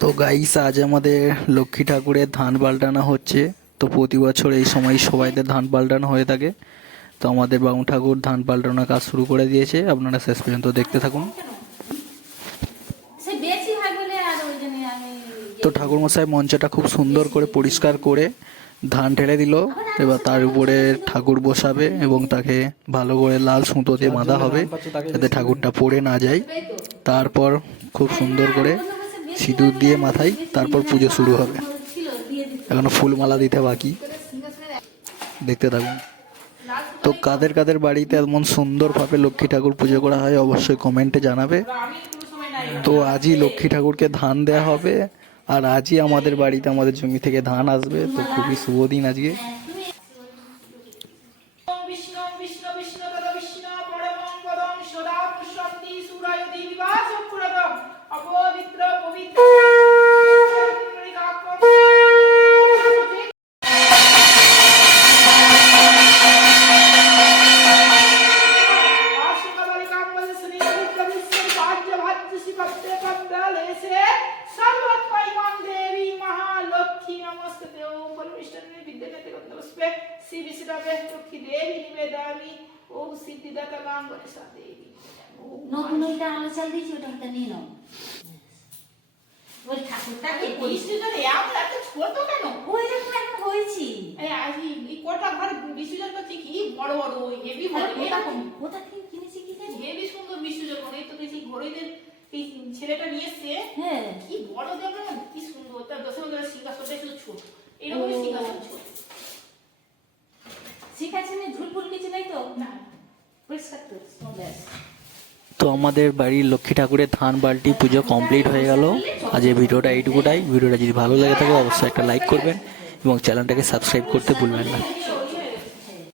তো গাইস আজ আমাদের লক্ষ্মী ঠাকুরের ধান পাল্টানো হচ্ছে। তো প্রতি বছর এই সময় সবাইদের ধান পাল্টানো হয়ে থাকে। তো আমাদের বামুন ঠাকুর ধান পাল্টানোর কাজ শুরু করে দিয়েছে, আপনারা শেষ পর্যন্ত দেখতে থাকুন। তো ঠাকুরমশাই মঞ্চটা খুব সুন্দর করে পরিষ্কার করে ধান ঢেলে দিল। এবার তার উপরে ঠাকুর বসাবে এবং তাকে ভালো করে লাল সুতো দিয়ে বাঁধা হবে যাতে ঠাকুরটা পড়ে না যায়। তারপর খুব সুন্দর করে সিঁদুর দিয়ে মাথায় তারপর পুজো শুরু হবে। এখনো ফুলমালা দিতে বাকি, দেখতে থাকুন। তো কাদের কাদের বাড়িতে এমন সুন্দরভাবে লক্ষ্মী ঠাকুর পুজো করা হয় অবশ্যই কমেন্টে জানাবে। তো আজই লক্ষ্মী ঠাকুরকে ধান দেওয়া হবে, আর আজই আমাদের বাড়িতে আমাদের জমি থেকে ধান আসবে। তো খুবই শুভ দিন আজকে। নতুন ওইটা আলো চাল দিয়েছি, ওটা একটা নিয়ে নাও। ওই ঠাকুরটাকে বিসর্জন এমন এত ছোট কেন? ওই রকম এখন হয়েছি। এই আজি এই কটা ঘর বিসর্জন করছি কি বড় বড় ওই হেভি বড় এরকম। ওটা কি কিনেছি কি জানি? হেভি সুন্দর বিসর্জন করে তো দেখি ঘরেদের এই ছেলেটা নিয়ে এসেছে। হ্যাঁ কি বড় দেখো না, কি সুন্দর। তার দশে মধ্যে সিংহাসনটা একটু ছোট, এরকমই সিংহাসন ছোট। সিংহাসনে ঝুলপুল কিছু নাই তো? না, পরিষ্কার তো ব্যাস। তো আমাদের বাড়ির লক্ষ্মী ঠাকুরের ধান বালতি পুজো কমপ্লিট হয়ে গেল। আজ এই ভিডিওটা এইটুকুটাই। ভিডিওটা যদি ভালো লেগে থাকে অবশ্যই একটা লাইক করবেন এবং চ্যানেলটাকে সাবস্ক্রাইব করতে ভুলবেন না।